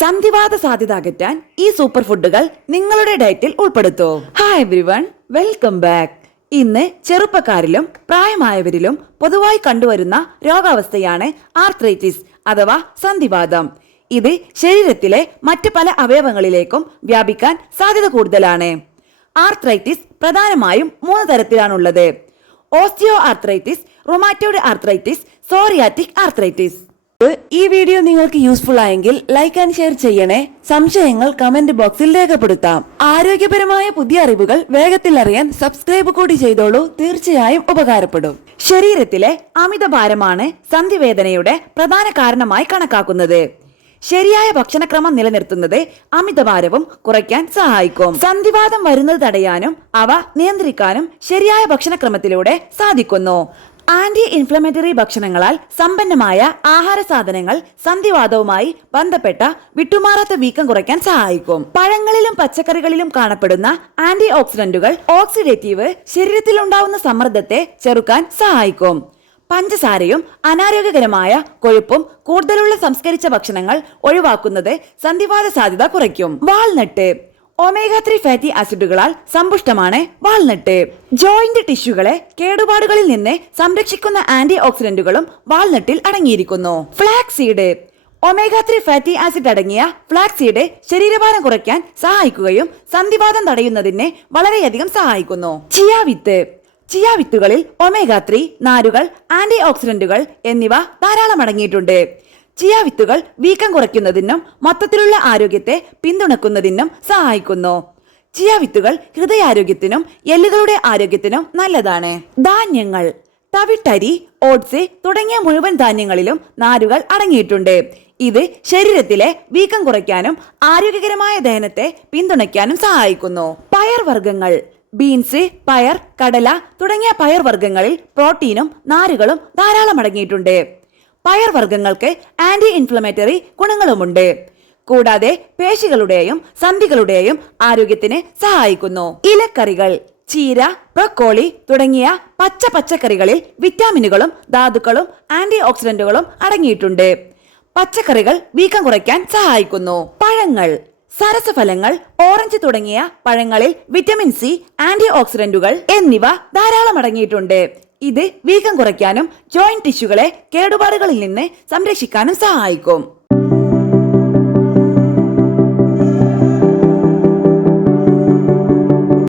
സന്ധിവാത സാധ്യത അകറ്റാൻ ഈ സൂപ്പർ ഫുഡുകൾ നിങ്ങളുടെ ഡയറ്റിൽ ഉൾപ്പെടുത്തൂ. Hi everyone, welcome back. ഇന്ന് ചെറുപ്പക്കാരിലും പ്രായമായവരിലും പൊതുവായി കണ്ടുവരുന്ന രോഗാവസ്ഥയാണ് ആർത്രൈറ്റിസ് അഥവാ സന്ധിവാതം. ഇത് ശരീരത്തിലെ മറ്റ് പല അവയവങ്ങളിലേക്കും വ്യാപിക്കാൻ സാധ്യത കൂടുതലാണ്. ആർത്രൈറ്റിസ് പ്രധാനമായും 3 തരത്തിലാണുള്ളത്: osteoarthritis, rheumatoid arthritis, psoriatic arthritis. ഈ വീഡിയോ നിങ്ങൾക്ക് യൂസ്ഫുൾ ആയെങ്കിൽ ലൈക്ക് ആൻഡ് ഷെയർ ചെയ്യണേ. സംശയങ്ങൾ കമന്റ് ബോക്സിൽ രേഖപ്പെടുത്താം. ആരോഗ്യപരമായ പുതിയ അറിവുകൾ വേഗത്തിൽ അറിയാൻ സബ്സ്ക്രൈബ് കൂടി ചെയ്തോളൂ. തീർച്ചയായും ഉപകാരപ്പെടും. ശരീരത്തിലെ അമിതഭാരമാണ് സന്ധിവേദനയുടെ പ്രധാന കാരണമായി കണക്കാക്കുന്നത്. ശരിയായ ഭക്ഷണക്രമം നിലനിർത്തുന്നത് അമിതഭാരവും കുറയ്ക്കാൻ സഹായിക്കും. സന്ധിവാതം വരുന്നത് തടയാനും അവ നിയന്ത്രിക്കാനും ശരിയായ ഭക്ഷണക്രമത്തിലൂടെ സാധിക്കുന്നു. ആന്റി ഇൻഫ്ലമേറ്ററി ഭക്ഷണങ്ങളാൽ സമ്പന്നമായ ആഹാര സാധനങ്ങൾ സന്ധിവാതവുമായി ബന്ധപ്പെട്ട വിട്ടുമാറാത്ത വീക്കം കുറയ്ക്കാൻ സഹായിക്കും. പഴങ്ങളിലും പച്ചക്കറികളിലും കാണപ്പെടുന്ന ആന്റി ഓക്സിഡന്റുകൾ ഓക്സിഡേറ്റീവ് ശരീരത്തിൽ ഉണ്ടാവുന്ന സമ്മർദ്ദത്തെ ചെറുക്കാൻ സഹായിക്കും. പഞ്ചസാരയും അനാരോഗ്യകരമായ കൊഴുപ്പും കൂടുതലുള്ള സംസ്കരിച്ച ഭക്ഷണങ്ങൾ ഒഴിവാക്കുന്നത് സന്ധിവാത സാധ്യത കുറയ്ക്കും. വാൾനട്ട് ഒമേഗ 3 ഫാറ്റി ആസിഡുകളാൽ സമ്പുഷ്ടമാണ് വാൾനട്ട്. ജോയിന്റ് ടിഷ്യൂകളെ കേടുപാടുകളിൽ നിന്ന് സംരക്ഷിക്കുന്ന ആന്റി ഓക്സിഡന്റുകളും വാൾനട്ടിൽ അടങ്ങിയിരിക്കുന്നു. ഫ്ലാക്സീഡ് ഒമേഗ 3 ഫാറ്റി ആസിഡ് അടങ്ങിയ ഫ്ലാക്സീഡ് ശരീരഭാരം കുറയ്ക്കാൻ സഹായിക്കുകയും സന്ധിവാതം തടയുന്നതിന് വളരെയധികം സഹായിക്കുന്നു. ചിയ വിത്തുകളിൽ ഒമേഗ 3, നാരുകൾ, ആന്റി ഓക്സിഡന്റുകൾ എന്നിവ ധാരാളം അടങ്ങിയിട്ടുണ്ട്. ചിയ വിത്തുകൾ വീക്കം കുറയ്ക്കുന്നതിനും മൊത്തത്തിലുള്ള ആരോഗ്യത്തെ പിന്തുണക്കുന്നതിനും സഹായിക്കുന്നു. ചിയ വിത്തുകൾ ഹൃദയാരോഗ്യത്തിനും എല്ലുകളുടെ ആരോഗ്യത്തിനും നല്ലതാണ്. ധാന്യങ്ങൾ തവിട്ടരി, ഓട്സ് തുടങ്ങിയ മുഴുവൻ ധാന്യങ്ങളിലും നാരുകൾ അടങ്ങിയിട്ടുണ്ട്. ഇത് ശരീരത്തിലെ വീക്കം കുറയ്ക്കാനും ആരോഗ്യകരമായ ദഹനത്തെ പിന്തുണയ്ക്കാനും സഹായിക്കുന്നു. പയർവർഗ്ഗങ്ങൾ ബീൻസ്, പയർ, കടല തുടങ്ങിയ പയർവർഗ്ഗങ്ങളിൽ പ്രോട്ടീനും നാരുകളും ധാരാളം അടങ്ങിയിട്ടുണ്ട്. പയർവർഗ്ഗങ്ങൾക്ക് ആന്റി ഇൻഫ്ലമേറ്ററി ഗുണങ്ങളുമുണ്ട്. കൂടാതെ പേശികളുടെയും സന്ധികളുടെയും ആരോഗ്യത്തിന് സഹായിക്കുന്നു. ഇലക്കറികൾ ചീര, ബ്രൊക്കോളി തുടങ്ങിയ പച്ചക്കറികളിൽ വിറ്റാമിനുകളും ധാതുക്കളും ആന്റി ഓക്സിഡന്റുകളും അടങ്ങിയിട്ടുണ്ട്. പച്ചക്കറികൾ വീക്കം കുറയ്ക്കാൻ സഹായിക്കുന്നു. പഴങ്ങൾ സരസഫലങ്ങൾ, ഓറഞ്ച് തുടങ്ങിയ പഴങ്ങളിൽ വിറ്റമിൻ സി, ആന്റി ഓക്സിഡന്റുകൾ എന്നിവ ധാരാളം അടങ്ങിയിട്ടുണ്ട്. ഇത് വീക്കം കുറയ്ക്കാനും ജോയിന്റ് ടിഷ്യൂകളെ കേടുപാടുകളിൽ നിന്ന് സംരക്ഷിക്കാനും സഹായിക്കും.